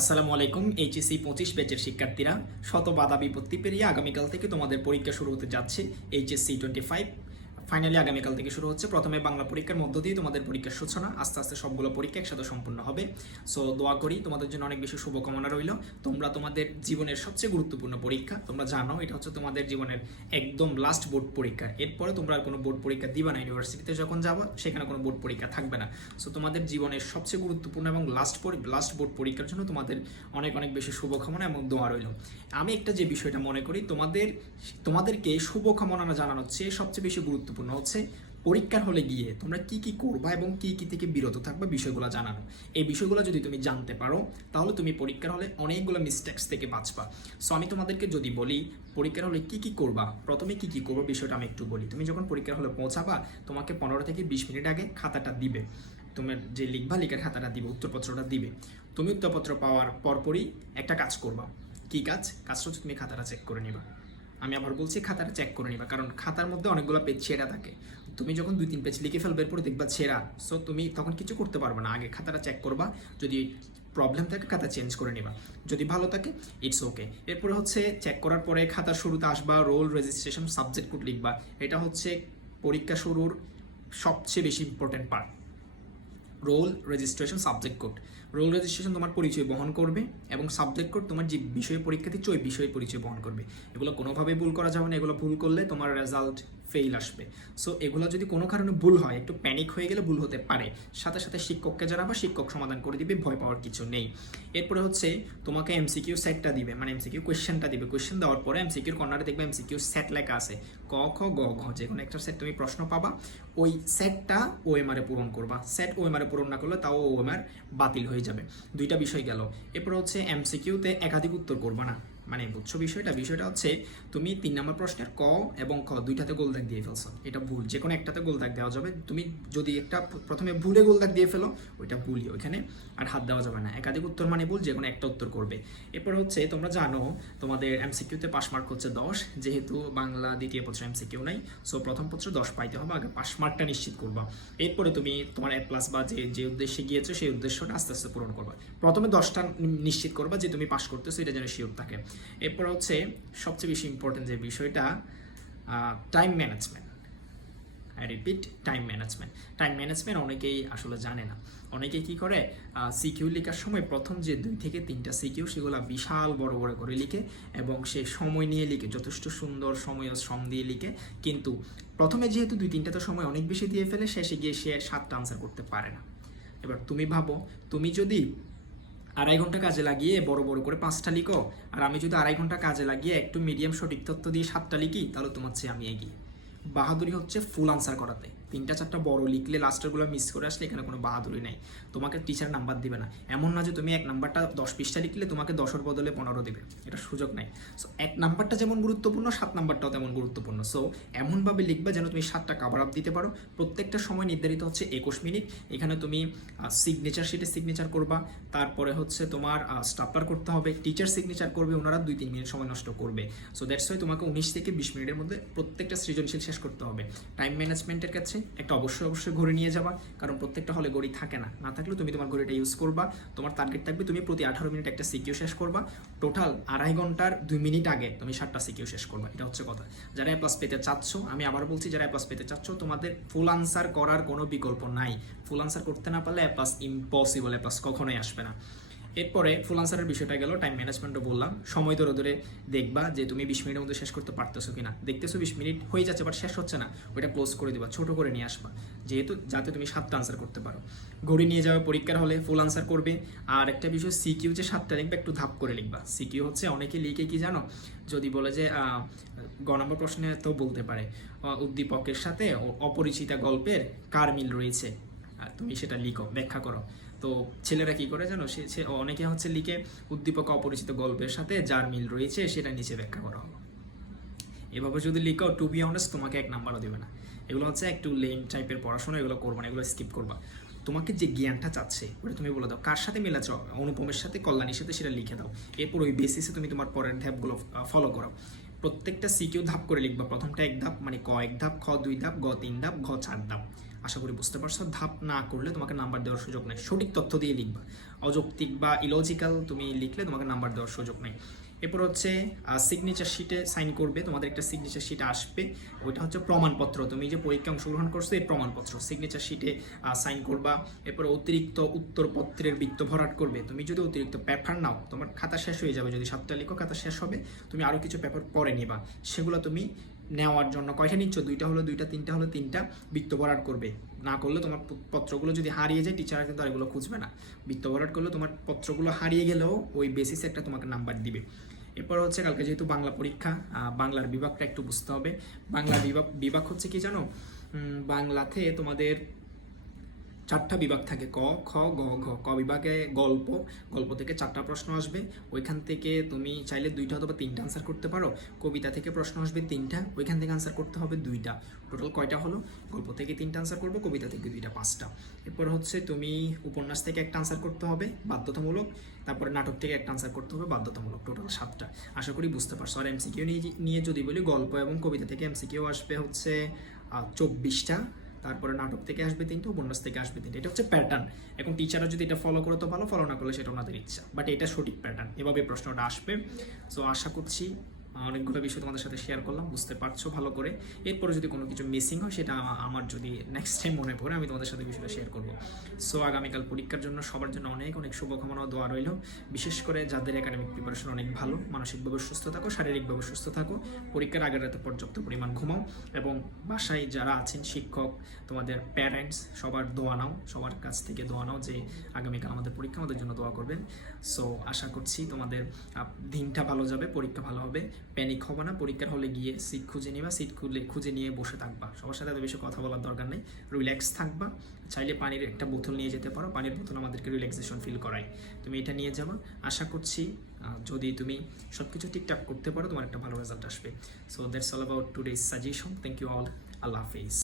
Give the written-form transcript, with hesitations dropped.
আসসালামু আলাইকুম। এইচএসসি 25 ব্যাচের শিক্ষার্থীরা, শত বাধা বিপত্তি পেরিয়ে আগামীকাল থেকে তোমাদের পরীক্ষা শুরু হতে যাচ্ছে। এইচএসসি 25 ফাইনালি আগামীকাল থেকে শুরু হচ্ছে। প্রথমে বাংলা পরীক্ষার মধ্য দিয়ে তোমাদের পরীক্ষার সূচনা, আস্তে আস্তে সবগুলো পরীক্ষা একসাথে সম্পূর্ণ হবে। সো দোয়া করি তোমাদের জন্য অনেক বেশি শুভকামনা রইল। তোমরা তোমাদের জীবনের সবচেয়ে গুরুত্বপূর্ণ পরীক্ষা, তোমরা জানো এটা হচ্ছে তোমাদের জীবনের একদম লাস্ট বোর্ড পরীক্ষা। এরপরে তোমরা আর কোনো বোর্ড পরীক্ষা দিবা না। ইউনিভার্সিটিতে যখন যাবো সেখানে কোনো বোর্ড পরীক্ষা থাকবে না। সো তোমাদের জীবনের সবচেয়ে গুরুত্বপূর্ণ এবং লাস্ট বোর্ড পরীক্ষার জন্য তোমাদের অনেক অনেক বেশি শুভকামনা এবং দোয়া রইল। আমি একটা যে বিষয়টা মনে করি, তোমাদেরকে শুভকামনা জানানোর চেয়ে সবচেয়ে বেশি গুরুত্বপূর্ণ হচ্ছে পরীক্ষার হলে গিয়ে তোমরা কি কি করবা এবং কি কি থেকে বিরত থাকবা বিষয়গুলো জানানো। এই বিষয়গুলো যদি তুমি জানতে পারো তাহলে তুমি পরীক্ষার হলে অনেকগুলো মিস্টেক্স থেকে বাঁচবা। সো আমি তোমাদেরকে যদি বলি পরীক্ষার হলে কি কি করবা, প্রথমে কি কি করবো বিষয়টা আমি একটু বলি। তুমি যখন পরীক্ষার হলে পৌঁছাবা তোমাকে 15 থেকে 20 মিনিট আগে খাতাটা দিবে। তোমার যে লিখার খাতাটা দিবে, উত্তরপত্রটা দিবে। তুমি উত্তরপত্র পাওয়ার পরপরই একটা কাজ করবা। কি কাজটা হচ্ছে তুমি খাতাটা চেক করে নিবা। আমি আবার বলছি খাতাটা চেক করে নিবা, কারণ খাতার মধ্যে অনেকগুলো পেজ ছেঁড়া থাকে। তুমি যখন 2-3 পেজ লিখে ফেলবে এরপরে দেখবা ছেঁড়া, সো তুমি তখন কিছু করতে পারবে না। আগে খাতাটা চেক করবা, যদি প্রবলেম থাকে খাতা চেঞ্জ করে নিবা, যদি ভালো থাকে ইটস ওকে। এরপরে হচ্ছে চেক করার পরে খাতার শুরুতে আসবা, রোল রেজিস্ট্রেশন সাবজেক্ট কোড লিখবা। এটা হচ্ছে পরীক্ষা শুরুর সবচেয়ে বেশি important part. Role registration subject code. Role registration তোমার পরিচয় বহন করবে এবং সাবজেক্ট কোড তোমার যে বিষয়ে পরীক্ষা দিচ্ছ ওই বিষয়ে পরিচয় বহন করবে। এগুলো কোনোভাবেই ভুল করা যাবে না। এগুলো ভুল করলে তোমার রেজাল্ট ফেইল আসবে। সো এগুলো যদি কোনো কারণে ভুল হয়, একটু প্যানিক হয়ে গেলে ভুল হতে পারে, সাথে সাথে শিক্ষককে জানাবা, শিক্ষক সমাধান করে দিবে, ভয় পাওয়ার কিছু নেই। এরপরে হচ্ছে তোমাকে এমসিকিউ সেটটা দিবে, মানে এমসিকিউ কোয়েশ্চেনটা দিবে। কোয়েশ্চেন দেওয়ার পরে এমসিকিউর কর্নারে দেখবে এমসিকিউ সেট লেখা আছে, ক খ গ ঘ, যে কোনো একটা সেট তুমি প্রশ্ন পাবা। ওই সেটটা ওএমআরে পূরণ করবা। সেট ওএমআরে পূরণ না করলে তাও ওএমআর বাতিল হয়ে যাবে। দুইটা বিষয় গেল। এরপর হচ্ছে এমসিকিউতে একাধিক উত্তর করবা না। মানে বুঝছো বিষয়টা হচ্ছে তুমি 3 নম্বর প্রশ্নের ক এবং খ দুইটাতে গোল দাগ দিয়ে ফেলছো, এটা ভুল। যে কোনো একটাতে গোল দাগ দেওয়া যাবে। তুমি যদি একটা প্রথমে ভুলে গোল দাগ দিয়ে ফেলো ওইটা ভুলই, ওইখানে আর হাত দেওয়া যাবে না। একাধিক উত্তর মানে ভুল, যে কোনো একটা উত্তর করবে। এরপর হচ্ছে তোমরা জানো তোমাদের এমসিকিউতে পাস মার্ক হচ্ছে 10, যেহেতু বাংলা দ্বিতীয় পত্র এমসিকিউ নাই, সো প্রথম পত্র 10 পাইতে হবে। আগে পাস মার্কটা নিশ্চিত করবা, এরপরে তুমি তোমার এ প্লাস বা যে উদ্দেশ্যে গিয়েছো সেই উদ্দেশ্যটা আস্তে আস্তে পূরণ করবা। প্রথমে 10টা নিশ্চিত করবা যে তুমি পাস করতেছো, এটা যেন শিওর থাকে। এরপর হচ্ছে সবচেয়ে বেশি ইম্পর্টেন্ট যে বিষয়টা, time management. I repeat, time management. Time management অনেকেই আসলে জানে না। অনেকে কি করে, সিকিউ লেখার সময় প্রথম যে 2 থেকে 3টা সিকিউ সেগুলো বিশাল বড় বড় করে লিখে এবং সে সময় নিয়ে লিখে, যথেষ্ট সুন্দর সময় ও শ্রম দিয়ে লিখে। কিন্তু প্রথমে যেহেতু 2-3টাতে সময় অনেক বেশি দিয়ে ফেলে, শেষে গিয়ে সে 7টা আনসার করতে পারে না। এবার তুমি ভাবো, তুমি যদি 2.5 ঘন্টা কাজে লাগিয়ে বড় বড় করে 5টা লিখো, আর আমি যদি 2.5 ঘন্টা কাজে লাগিয়ে একটু মিডিয়াম সঠিক তথ্য দিয়ে 7টা লিখি, তাহলে তোমার চেয়ে আমি এগিয়ে। বাহাদুরি হচ্ছে ফুল আনসার করাতে। 3টা-4টা বড় লিখলে লাস্টেরগুলো মিস করে আসলে এখানে কোনো বাহাদুরি নেই। তোমাকে টিচার নাম্বার দিবে না। এমন না যে তুমি 1 নাম্বারটা 10 পৃষ্ঠা লিখলে তোমাকে 10-এর বদলে 15 দিবে, এটা সুযোগ নাই। সো 1 নাম্বারটা যেমন গুরুত্বপূর্ণ, 7 নাম্বারটাও তেমন গুরুত্বপূর্ণ। সো এমনভাবে লিখবে যেন তুমি 7টা কাভার আপ দিতে পারো। প্রত্যেকটা সময় নির্ধারিত হচ্ছে 21 মিনিট। এখানে তুমি সিগনেচার শিটে সিগনেচার করবা, তারপরে হচ্ছে তোমার স্টাপলার করতে হবে, টিচার সিগনেচার করবে, ওনারা 2-3 মিনিট সময় নষ্ট করবে। সো দ্যাটস ওয়াই তোমাকে 19 থেকে 20 মিনিটের মধ্যে প্রত্যেকটা সৃজনশীল শেষ করতে হবে। টাইম ম্যানেজমেন্টের কাছে একটা অবশ্যই ঘড়ি নিয়ে যাবা, কারণ প্রত্যেকটা হলে ঘড়ি থাকে না। না থাকলেও তুমি তোমার ঘড়িটা ইউজ করবা। তোমার টার্গেট থাকবে তুমি প্রতি 18 মিনিট একটা সিকিউ শেষ করবা। টোটাল 2.5 ঘন্টার 2 মিনিট আগে তুমি 7টা সিকিউ শেষ করবা। এটা হচ্ছে কথা। যারা এ প্লাস পেতে চাচ্ছ, আমি আবার বলছি, যারা এ প্লাস পেতে চাচ্ছ তোমাদের ফুল আনসার করার কোনো বিকল্প নাই। ফুল আনসার করতে না পারলে এ প্লাস ইম্পসিবল, এ প্লাস কখনোই আসবে না। এরপরে ফুল আনসারের বিষয়টা গেল। টাইম ম্যানেজমেন্টও বললাম। সময় ধরে ধরে দেখবা যে তুমি 20 মিনিটের মধ্যে শেষ করতে পারতেছো কিনা। দেখতেছো 20 মিনিট হয়ে যাচ্ছে বাট শেষ হচ্ছে না, ওইটা ক্লোজ করে দিবা, ছোট করে নিয়ে আসবা, যেহেতু যাতে তুমি 7টা আনসার করতে পারো। ঘড়ি নিয়ে যাবে পরীক্ষার হলে, ফুল আনসার করবে। আর একটা বিষয়, সিকিউ যে 7টা লিখবে একটু ধাপ করে লিখবা। সিকিউ হচ্ছে অনেকে লিখে কি জানো, যদি বলে যে গ নম্বর প্রশ্নে তো বলতে পারে উদ্দীপকের সাথে অপরিচিতা গল্পের কার মিল রয়েছে, তুমি সেটা লিখো, ব্যাখ্যা করো। তো ছেলেরা কি করে জানো, সে অনেকে হচ্ছে লিখে উদ্দীপক অপরিচিত গল্পের সাথে যার মিল রয়েছে সেটা নিচে ব্যাখ্যা করা হলো। এভাবে যদি লিখো, টু বি অনেস্ট তোমাকে 1 নাম্বারও দেবে না। এগুলো হচ্ছে একটু লেম টাইপের পড়াশোনা, এগুলো করবা না, এগুলো স্কিপ করবা। তোমাকে যে জ্ঞানটা চাচ্ছে ওটা তুমি বলে দাও, কার সাথে মেলাচ্ছ, অনুপমের সাথে কল্যাণীর সাথে, সেটা লিখে দাও। এরপর ওই বেসিসে তুমি তোমার পরের ধাপগুলো ফলো করো। প্রত্যেকটা সিকিউ ধাপ করে লিখবা। প্রথমটা 1 ধাপ, মানে ক 1 ধাপ, খ 2 ধাপ, গ 3 ধাপ, ঘ 4 ধাপ। আশা করি বুঝতে পারছো। ধাপ না করলে তোমাকে নাম্বার দেওয়ার সুযোগ নেই, সঠিক তথ্য দিয়ে লিখবা, অযৌক্তিক বা ইলজিক্যাল তুমি লিখলে তোমাকে নাম্বার দেওয়ার সুযোগ নেই। এরপর হচ্ছে সিগনেচার শিটে সাইন করবে, তোমাদের একটা সিগনেচার শিট আসবে, ওইটা হচ্ছে প্রমাণপত্র, তুমি যে পরীক্ষায় অংশগ্রহণ করছো এই প্রমাণপত্র সিগনেচার শিটে সাইন করবা। এরপর অতিরিক্ত উত্তরপত্রের বৃত্ত ভরাট করবে, তুমি যদি অতিরিক্ত পেপার নাও তোমার খাতা শেষ হয়ে যাবে, যদি 7টা লিখো খাতা শেষ হবে, তুমি আরও কিছু পেপার পরে নিবা, সেগুলো তুমি নেওয়ার জন্য কয়টা নিচ্ছ, 2টা হলো 2টা, 3টা হলো 3টা, বৃত্ত ভরাট করবে। না করলে তোমার পত্রগুলো যদি হারিয়ে যায় টিচাররা কিন্তু আর এগুলো খুঁজবে না, বৃত্ত ভরাট করলে তোমার পত্রগুলো হারিয়ে গেলেও ওই বেসিসে একটা তোমাকে নাম্বার দিবে। এরপর হচ্ছে কালকে যেহেতু বাংলা পরীক্ষা, বাংলার বিভাগটা একটু বুঝতে হবে। বাংলার বিভাগ হচ্ছে কি জানো, বাংলাতে তোমাদের 4টা বিভাগ থাকে, ক, খ, গ, ঘ। ক বিভাগে গল্প থেকে 4টা প্রশ্ন আসবে, ওইখান থেকে তুমি চাইলে 2টা অথবা 3টা আনসার করতে পারো। কবিতা থেকে প্রশ্ন আসবে 3টা, ওইখান থেকে আনসার করতে হবে 2টা। টোটাল কয়টা হলো, গল্প থেকে 3টা আনসার করবে, কবিতা থেকে 2টা, 5টা। এরপর হচ্ছে তুমি উপন্যাস থেকে একটা আনসার করতে হবে বাধ্যতামূলক, তারপরে নাটক থেকে একটা আনসার করতে হবে বাধ্যতামূলক, টোটাল 7টা। আশা করি বুঝতে পারছো। আর এমসিকিউ নিয়ে যদি বলি, গল্প এবং কবিতা থেকে এমসিকিউ আসবে হচ্ছে 24টা, তারপরে নাটক থেকে আসবে 3টা, উপন্যাস থেকে আসবে 3টা। এটা হচ্ছে প্যাটার্ন। এখন টিচাররা যদি এটা ফলো করে তো ভালো, ফলো না করলে সেটা ওনাদের ইচ্ছা, বাট এটা সঠিক প্যাটার্ন, এভাবে প্রশ্নটা আসবে। সো আশা করছি অনেকগুলো বিষয় তোমাদের সাথে শেয়ার করলাম, বুঝতে পারছো ভালো করে। এরপরে যদি কোনো কিছু মিসিং হয় সেটা আমার যদি নেক্সট টাইম মনে পড়ে আমি তোমাদের সাথে বিষয়টা শেয়ার করবো। সো আগামীকাল পরীক্ষার জন্য সবার জন্য অনেক অনেক শুভকামনা ও দোয়া রইল, বিশেষ করে যাদের একাডেমিক প্রিপারেশন অনেক ভালো, মানসিকভাবে সুস্থ থাকো, শারীরিকভাবে সুস্থ থাকো, পরীক্ষার আগের রাতে পর্যাপ্ত পরিমাণ ঘুমাও, এবং বাসায় যারা আছেন শিক্ষক, তোমাদের প্যারেন্টস, সবার দোয়া নাও, সবার কাছ থেকে দোয়া নাও যে আগামীকাল আমাদের পরীক্ষা, আমাদের জন্য দোয়া করবেন। সো আশা করছি তোমাদের দিনটা ভালো যাবে, পরীক্ষা ভালো হবে, প্যানিক হবে না, পরীক্ষার হলে গিয়ে সিট খুঁজে নিবা, সিট খুঁজে নিয়ে বসে থাকবা, সবার সাথে এত বেশি কথা বলার দরকার নেই, রিল্যাক্স থাকবা। চাইলে পানির একটা বোতল নিয়ে যেতে পারো, পানির বোতল আমাদেরকে রিল্যাক্সেশন ফিল করায়, তুমি এটা নিয়ে যাবা। আশা করছি যদি তুমি সব কিছু ঠিকঠাক করতে পারো তোমার একটা ভালো রেজাল্ট আসবে। So that's all about today's suggestion. Thank you all, আল্লাহ হাফিজ।